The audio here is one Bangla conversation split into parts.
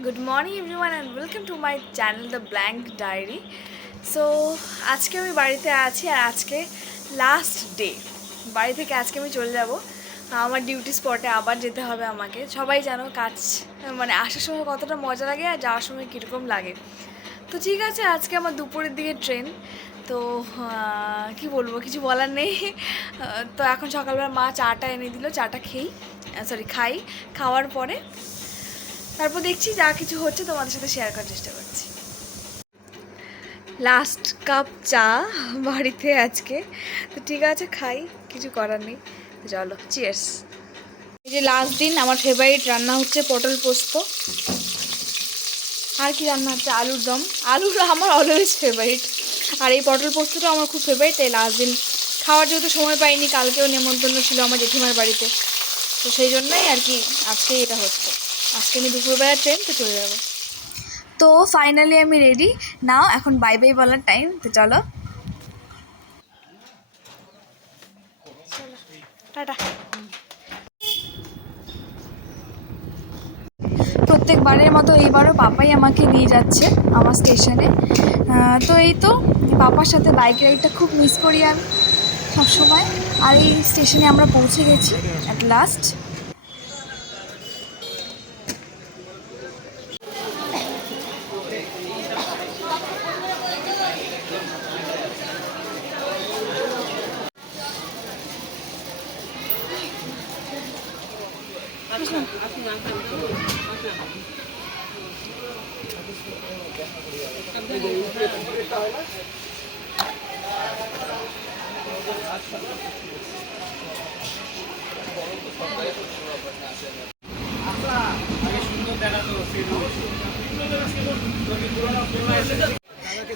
Good morning everyone and welcome to my channel The Blank Diary. So আজকে আমি বাড়িতে আছি আর আজকে লাস্ট ডে। বাড়ি থেকে আজকে আমি চলে যাব আমার ডিউটি স্পটে, আবার যেতে হবে আমাকে। সবাই জানো কাজ মানে আসার সময় কতটা মজা লাগে আর যাওয়ার সময় কীরকম লাগে। তো ঠিক আছে, আজকে আমার দুপুরের দিকে ট্রেন। তো কি বলবো, কিছু বলার নেই। তো এখন সকালবেলা মা চাটা এনে দিল, চাটা খাই। খাওয়ার পরে তারপর দেখছি যা কিছু হচ্ছে তোমাদের সাথে শেয়ার করার চেষ্টা করছি। লাস্ট কাপ চা বাড়িতে আজকে, তো ঠিক আছে খাই, কিছু করার নেই। চলো চিয়ার্স। এই যে লাস্ট দিন, আমার ফেভারিট রান্না হচ্ছে পটল পোস্ত। আর কি রান্না হচ্ছে আলুর দম। আলুর আমার অলওয়েজ ফেভারিট, আর এই পটল পোস্তটা আমার খুব ফেভারিট। তাই লাস্ট দিন খাওয়ার যেহেতু সময় পাইনি, কালকেও নেমন্তন্ন ছিল আমার জেঠিমার বাড়িতে, তো সেই জন্যই আর কি আজকে এটা হচ্ছে। আজকে আমি দুপুরবেলা ট্রেন, তো চলে যাবো। তো ফাইনালি আমি রেডি নাও, এখন বাই বাই বলার টাইম। তো চলো টাটা। প্রত্যেকবারের মতো এইবারও পাপাই আমাকে নিয়ে যাচ্ছে আমার স্টেশনে। তো এই তো পাপার সাথে বাইক রাইডটা খুব মিস করি আমি সবসময়। আর এই স্টেশনে আমরা পৌঁছে গেছি অ্যাট লাস্ট।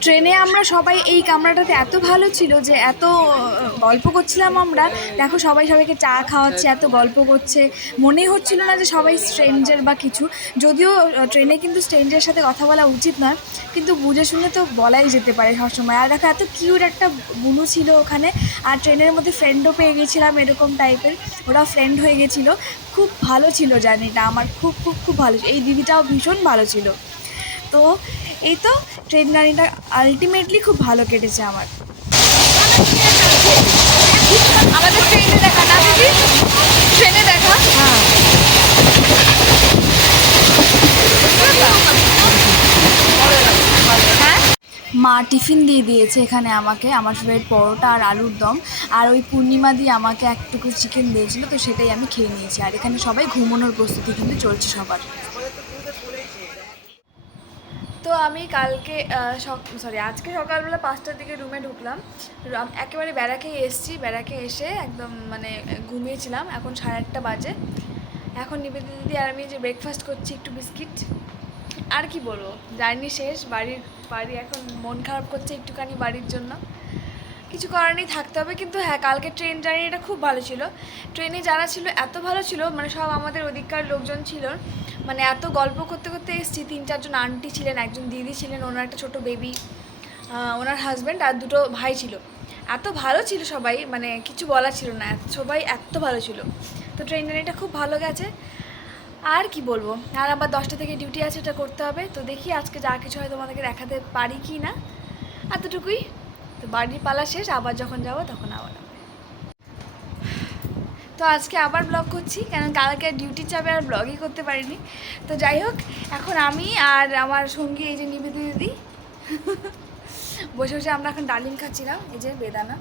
ট্রেনে আমরা সবাই এই কামরাটাতে এত ভালো ছিল যে এত গল্প করছিলাম আমরা। দেখো সবাই সবাইকে চা খাওয়াচ্ছে, এত গল্প করছে, মনেই হচ্ছিল না যে সবাই স্ট্রেঞ্জার বা কিছু। যদিও ট্রেনে কিন্তু স্ট্রেঞ্জারের সাথে কথা বলা উচিত নয়, কিন্তু বুঝে শুনে তো বলাই যেতে পারে সবসময়। আর দেখো এত কিউট একটা বুনু ছিল ওখানে, আর ট্রেনের মধ্যে ফ্রেন্ডও পেয়ে গেছিলাম এরকম টাইপের, ওরা ফ্রেন্ড হয়ে গেছিলো। খুব ভালো ছিল জার্নিটা আমার, খুব খুব খুব ভালো। এই দিদিটাও ভীষণ ভালো ছিল। তো এই তো ট্রেন জার্নিটা আলটিমেটলি খুব ভালো কেটেছে আমার। আমাদের ট্রেনে দেখা না দিদি, ট্রেনে দেখা। হ্যাঁ, মা টিফিন দিয়ে দিয়েছে এখানে আমাকে, আমার ফেভারিট পরোটা আর আলুর দম। আর ওই পূর্ণিমা দিয়ে আমাকে এক টুকরো চিকেন দিয়েছিল, তো সেটাই আমি খেয়ে নিয়েছি। আর এখানে সবাই ঘুমানোর প্রস্তুতি কিন্তু চলছে সবার। তো আমি কালকে আজকে সকালবেলা 5টার দিকে রুমে ঢুকলাম। একেবারে ব্যারাকে এসেছি, ব্যারাকে এসে একদম মানে ঘুমিয়েছিলাম। এখন 8:30 বাজে। এখন নিবেদিতা দিদি আর আমি যে ব্রেকফাস্ট করছি, একটু বিস্কিট। আর কি বলবো, জার্নি শেষ। বাড়ি এখন মন খারাপ করছে একটুখানি বাড়ির জন্য। কিছু করার নেই, থাকতে হবে। কিন্তু হ্যাঁ, কালকে ট্রেন জার্নিটা খুব ভালো ছিল। ট্রেনে যারা ছিল এত ভালো ছিল, মানে সব আমাদের ওদিককার লোকজন ছিল। মানে এত গল্প করতে করতে এসেছি। 3-4জন আন্টি ছিলেন, একজন দিদি ছিলেন, ওনার একটা ছোটো বেবি, ওনার হাজব্যান্ড আর 2 ভাই ছিল। এত ভালো ছিল সবাই, মানে কিছু বলার ছিল না, সবাই এত ভালো ছিল। তো ট্রেন জার্নিটা খুব ভালো গেছে। আর কি বলবো, আর আবার 10টা থেকে ডিউটি আছে, এটা করতে হবে। তো দেখি আজকে যা কিছু হয় তোমাদেরকে দেখাতে পারি কি না, এতটুকুই। তো বাড়ির পালা শেষ, আবার যখন যাবো তখন আবার। তো আজকে আবার ব্লগ করছি, কারণ কালকে ডিউটির চাপে আর ব্লগই করতে পারিনি। তো যাই হোক, এখন আমি আর আমার সঙ্গী এই যে নিবেদিতা দিদি বসে বসে আমরা এখন ডালিম খাচ্ছিলাম, এই যে বেদানা,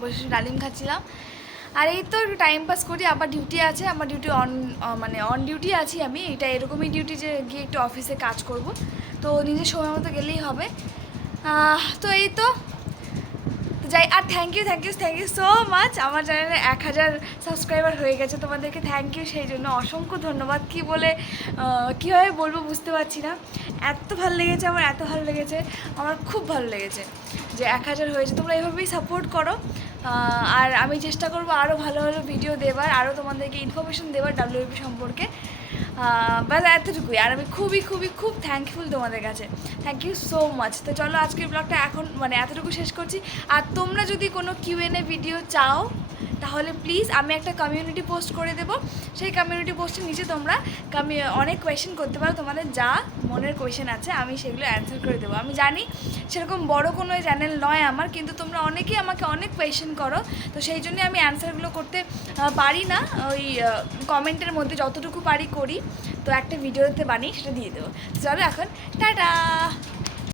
বসে বসে ডালিম খাচ্ছিলাম। আর এই তো একটু টাইম পাস করি, আবার ডিউটি আছে। আমার ডিউটি অন ডিউটি আছি আমি। এটা এরকমই ডিউটি যে গিয়ে একটু অফিসে কাজ করব, তো নিজের সময় মতো গেলেই হবে। তো এই তো যাই। আর থ্যাংক ইউ সো মাচ। আমার চ্যানেলে 1000 সাবস্ক্রাইবার হয়ে গেছে, তোমাদেরকে থ্যাংক ইউ সেই জন্য, অসংখ্য ধন্যবাদ। কীভাবে বলবো বুঝতে পারছি না। এত ভালো লেগেছে আমার, এত ভালো লেগেছে আমার, খুব ভালো লেগেছে যে 1000 হয়েছে। তোমরা এভাবেই সাপোর্ট করো। আর আমি চেষ্টা করবো আরও ভালো ভালো ভিডিও দেবার, আরও তোমাদেরকে ইনফরমেশন দেবার ডাব্লিউপি সম্পর্কে। বাস এতটুকুই। আর আমি খুব থ্যাঙ্কফুল তোমাদের কাছে। Thank you so much. তো চলো আজকের ব্লগটা এখন মানে এতটুকু শেষ করছি। আর তোমরা যদি কোনো কিউএনএ ভিডিও চাও, তাহলে প্লিজ আমি একটা কমিউনিটি পোস্ট করে দেবো, সেই কমিউনিটি পোস্টের নিচে তোমরা অনেক কোয়েশ্চেন করতে পারো, তোমাদের যা মনের কোয়েশ্চেন আছে আমি সেগুলো অ্যান্সার করে দেবো। আমি জানি সেরকম বড় কোনো চ্যানেল নয় আমার, কিন্তু তোমরা অনেকেই আমাকে অনেক কোয়েশ্চেন করো, তো সেই জন্যই আমি অ্যান্সারগুলো করতে পারি না, ওই কমেন্টের মধ্যে যতটুকু পারি করি, তো একটা ভিডিওতে বানিয়ে সেটা দিয়ে দেবো। চলো এখন টাটা।